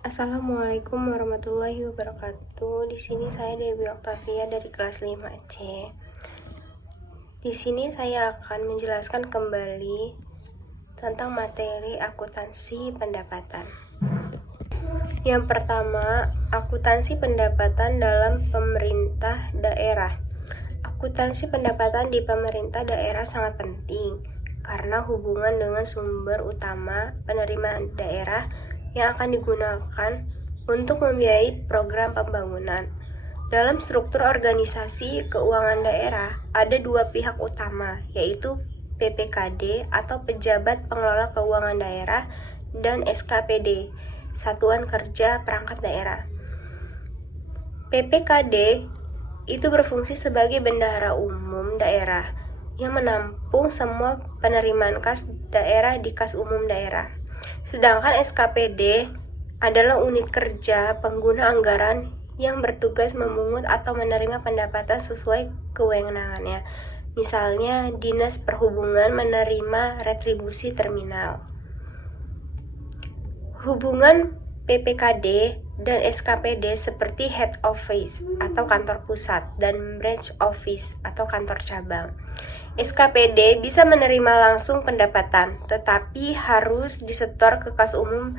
Assalamualaikum warahmatullahi wabarakatuh. Di sini saya Dewi Oktavia dari kelas 5C. Di sini saya akan menjelaskan kembali tentang materi akuntansi pendapatan. Yang pertama, akuntansi pendapatan dalam pemerintah daerah. Akuntansi pendapatan di pemerintah daerah sangat penting karena hubungan dengan sumber utama penerimaan daerah yang akan digunakan untuk membiayai program pembangunan. Dalam struktur organisasi keuangan daerah, ada dua pihak utama, yaitu PPKD atau Pejabat Pengelola Keuangan Daerah dan SKPD, Satuan Kerja Perangkat Daerah. PPKD itu berfungsi sebagai bendahara umum daerah yang menampung semua penerimaan kas daerah di kas umum daerah. Sedangkan SKPD adalah unit kerja pengguna anggaran yang bertugas memungut atau menerima pendapatan sesuai kewenangannya. Misalnya, Dinas Perhubungan menerima retribusi terminal. Hubungan PPKD dan SKPD seperti head office atau kantor pusat dan branch office atau kantor cabang. SKPD bisa menerima langsung pendapatan, tetapi harus disetor ke kas umum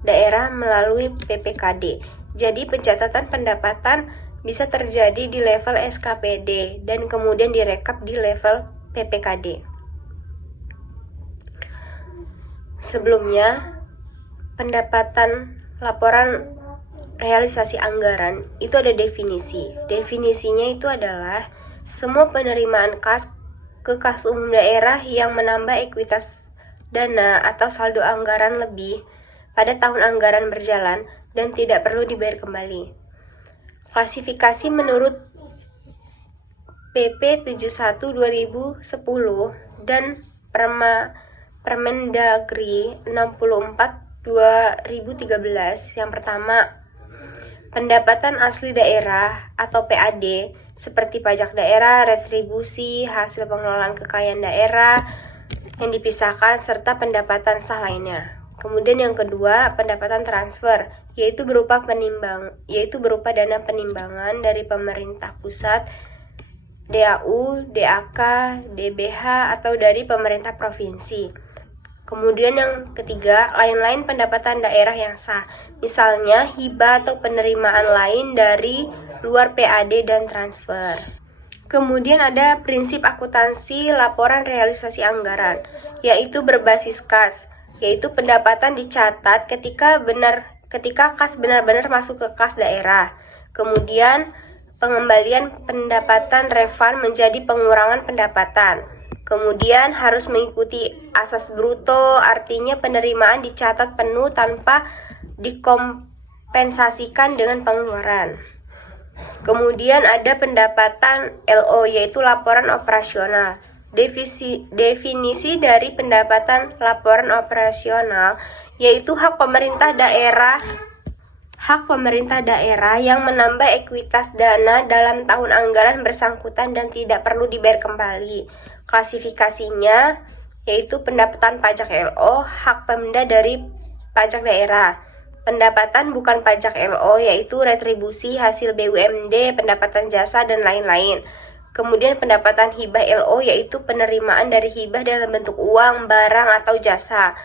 daerah melalui PPKD. Jadi pencatatan pendapatan bisa terjadi di level SKPD dan kemudian direkap di level PPKD. Sebelumnya, pendapatan laporan realisasi anggaran itu ada definisi. Definisinya itu adalah semua penerimaan kas ke kas umum daerah yang menambah ekuitas dana atau saldo anggaran lebih pada tahun anggaran berjalan dan tidak perlu dibayar kembali. Klasifikasi menurut PP 71/2010 dan Permendagri 64/2013. Yang pertama, pendapatan asli daerah atau PAD seperti pajak daerah, retribusi, hasil pengelolaan kekayaan daerah yang dipisahkan, serta pendapatan sah lainnya. Kemudian yang kedua, pendapatan transfer, yaitu berupa dana penimbangan dari pemerintah pusat, DAU, DAK, DBH, atau dari pemerintah provinsi. Kemudian yang ketiga, lain-lain pendapatan daerah yang sah, misalnya hibah atau penerimaan lain dari luar PAD dan transfer. Kemudian ada prinsip akuntansi laporan realisasi anggaran, yaitu berbasis kas, yaitu pendapatan dicatat ketika kas benar-benar masuk ke kas daerah. Kemudian pengembalian pendapatan refund menjadi pengurangan pendapatan. Kemudian harus mengikuti asas bruto, artinya penerimaan dicatat penuh tanpa dikompensasikan dengan pengeluaran. Kemudian ada pendapatan LO, yaitu laporan operasional. Definisi dari pendapatan laporan operasional yaitu hak pemerintah daerah yang menambah ekuitas dana dalam tahun anggaran bersangkutan dan tidak perlu dibayar kembali. Klasifikasinya yaitu pendapatan pajak LO, hak Pemda dari pajak daerah. Pendapatan bukan pajak LO yaitu retribusi, hasil BUMD, pendapatan jasa, dan lain-lain. Kemudian pendapatan hibah LO yaitu penerimaan dari hibah dalam bentuk uang, barang, atau jasa,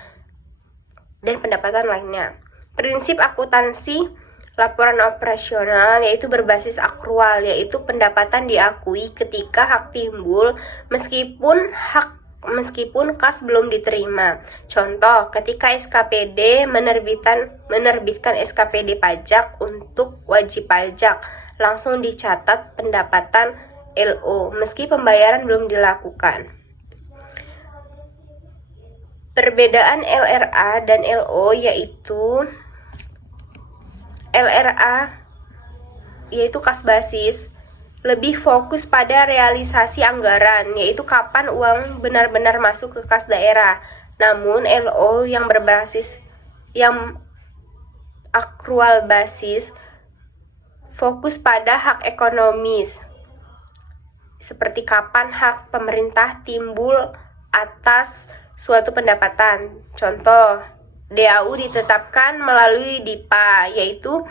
dan pendapatan lainnya. Prinsip akuntansi laporan operasional yaitu berbasis akrual, yaitu pendapatan diakui ketika hak timbul meskipun kas belum diterima. Contoh, ketika SKPD menerbitkan SKPD pajak untuk wajib pajak, langsung dicatat pendapatan LO meski pembayaran belum dilakukan. Perbedaan LRA dan LO yaitu LRA yaitu kas basis lebih fokus pada realisasi anggaran, yaitu kapan uang benar-benar masuk ke kas daerah. Namun LO yang akrual basis fokus pada hak ekonomis, seperti kapan hak pemerintah timbul atas suatu pendapatan. Contoh, DAU ditetapkan melalui DIPA, yaitu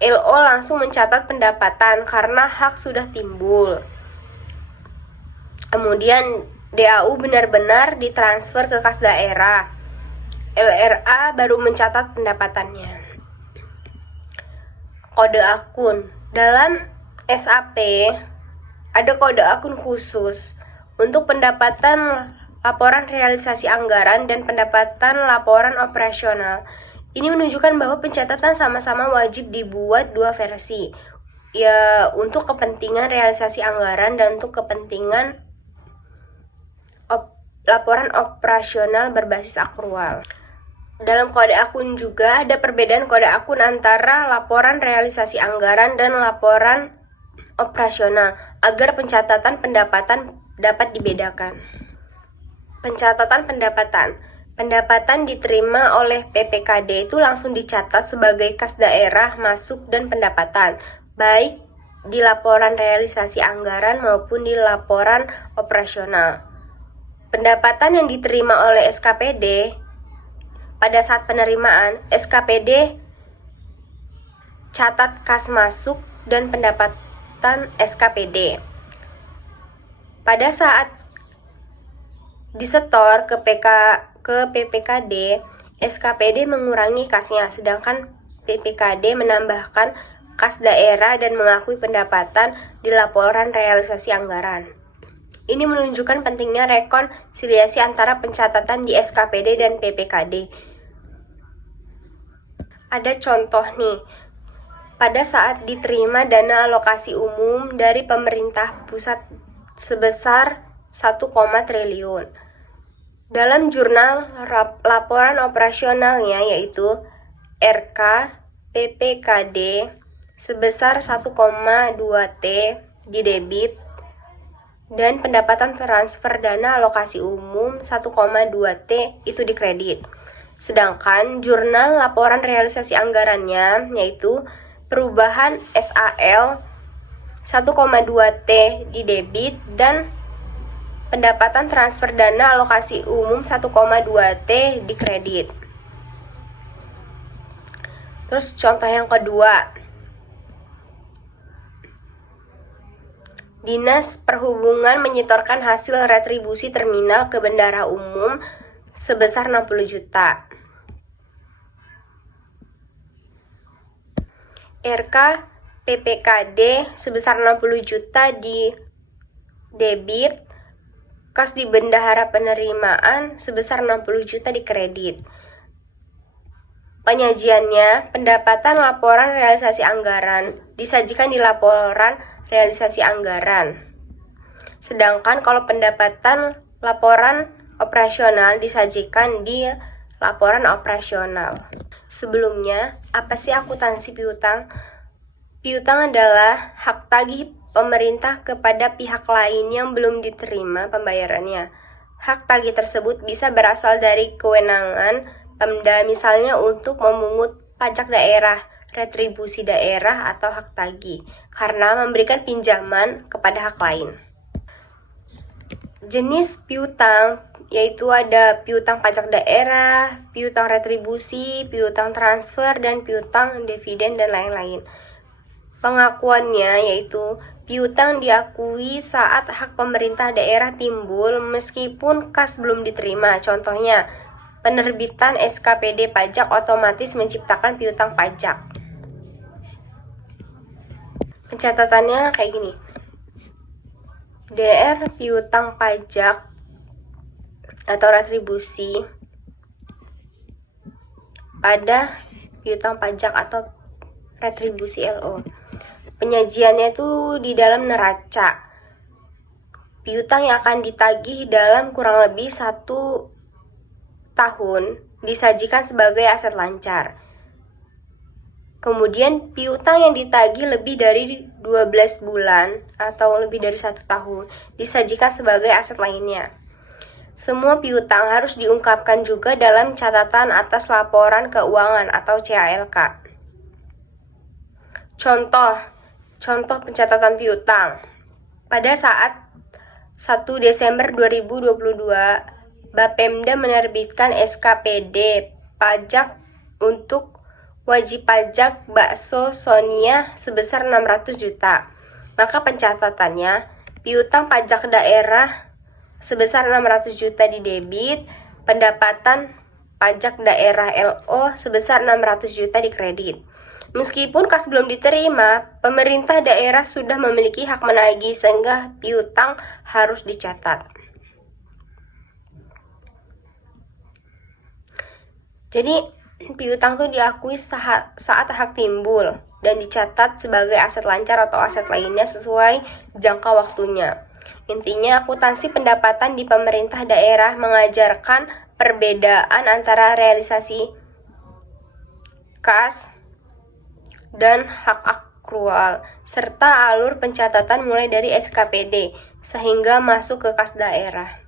LO langsung mencatat pendapatan karena hak sudah timbul. Kemudian DAU benar-benar ditransfer ke kas daerah. LRA baru mencatat pendapatannya. Kode akun. Dalam SAP ada kode akun khusus untuk pendapatan laporan realisasi anggaran dan pendapatan laporan operasional. Ini menunjukkan bahwa pencatatan sama-sama wajib dibuat dua versi, ya untuk kepentingan realisasi anggaran dan untuk kepentingan laporan operasional berbasis akrual. Dalam kode akun juga ada perbedaan kode akun antara laporan realisasi anggaran dan laporan operasional agar pencatatan pendapatan dapat dibedakan. Pencatatan pendapatan. Pendapatan diterima oleh PPKD itu langsung dicatat sebagai kas daerah masuk dan pendapatan, baik di laporan realisasi anggaran maupun di laporan operasional. Pendapatan yang diterima oleh SKPD pada saat penerimaan, SKPD catat kas masuk dan pendapatan SKPD. Pada saat disetor ke PPKD, SKPD mengurangi kasnya, sedangkan PPKD menambahkan kas daerah dan mengakui pendapatan di laporan realisasi anggaran. Ini menunjukkan pentingnya rekonsiliasi antara pencatatan di SKPD dan PPKD. Ada contoh nih, pada saat diterima dana alokasi umum dari pemerintah pusat sebesar 1, triliun. Dalam jurnal laporan operasionalnya yaitu RK PPKD sebesar 1,2 T di debit dan pendapatan transfer dana alokasi umum 1,2 T itu di kredit. Sedangkan jurnal laporan realisasi anggarannya yaitu perubahan SAL 1,2 T di debit dan pendapatan transfer dana alokasi umum 1,2 T di kredit. Terus contoh yang kedua, Dinas Perhubungan menyetorkan hasil retribusi terminal ke bendara umum sebesar 60 juta. RK PPKD sebesar 60 juta di debit, kas di bendahara penerimaan sebesar 60 juta di kredit. Penyajiannya, pendapatan laporan realisasi anggaran disajikan di laporan realisasi anggaran. Sedangkan kalau pendapatan laporan operasional disajikan di laporan operasional. Sebelumnya, apa sih akuntansi piutang? Piutang adalah hak tagih pemerintah kepada pihak lain yang belum diterima pembayarannya. Hak tagih tersebut bisa berasal dari kewenangan Pemda, misalnya untuk memungut pajak daerah, retribusi daerah, atau hak tagih, karena memberikan pinjaman kepada hak lain. Jenis piutang yaitu ada piutang pajak daerah, piutang retribusi, piutang transfer, dan piutang dividen dan lain-lain. Pengakuannya yaitu piutang diakui saat hak pemerintah daerah timbul meskipun kas belum diterima. Contohnya, penerbitan SKPD pajak otomatis menciptakan piutang pajak. Pencatatannya kayak gini. DR piutang pajak atau retribusi pada piutang pajak atau retribusi LO. Penyajiannya itu di dalam neraca. Piutang yang akan ditagih dalam kurang lebih 1 tahun disajikan sebagai aset lancar. Kemudian piutang yang ditagih lebih dari 12 bulan atau lebih dari 1 tahun disajikan sebagai aset lainnya. Semua piutang harus diungkapkan juga dalam catatan atas laporan keuangan atau CALK. Contoh pencatatan piutang. Pada saat 1 Desember 2022, Bapemda menerbitkan SKPD pajak untuk wajib pajak bakso Sonia sebesar 600 juta. Maka pencatatannya, piutang pajak daerah sebesar 600 juta di debit, pendapatan pajak daerah LO sebesar 600 juta di kredit. Meskipun kas belum diterima, pemerintah daerah sudah memiliki hak menagih sehingga piutang harus dicatat. Jadi, piutang itu diakui saat hak timbul dan dicatat sebagai aset lancar atau aset lainnya sesuai jangka waktunya. Intinya, akuntansi pendapatan di pemerintah daerah mengajarkan perbedaan antara realisasi kas dan hak akrual, serta alur pencatatan mulai dari SKPD sehingga masuk ke kas daerah.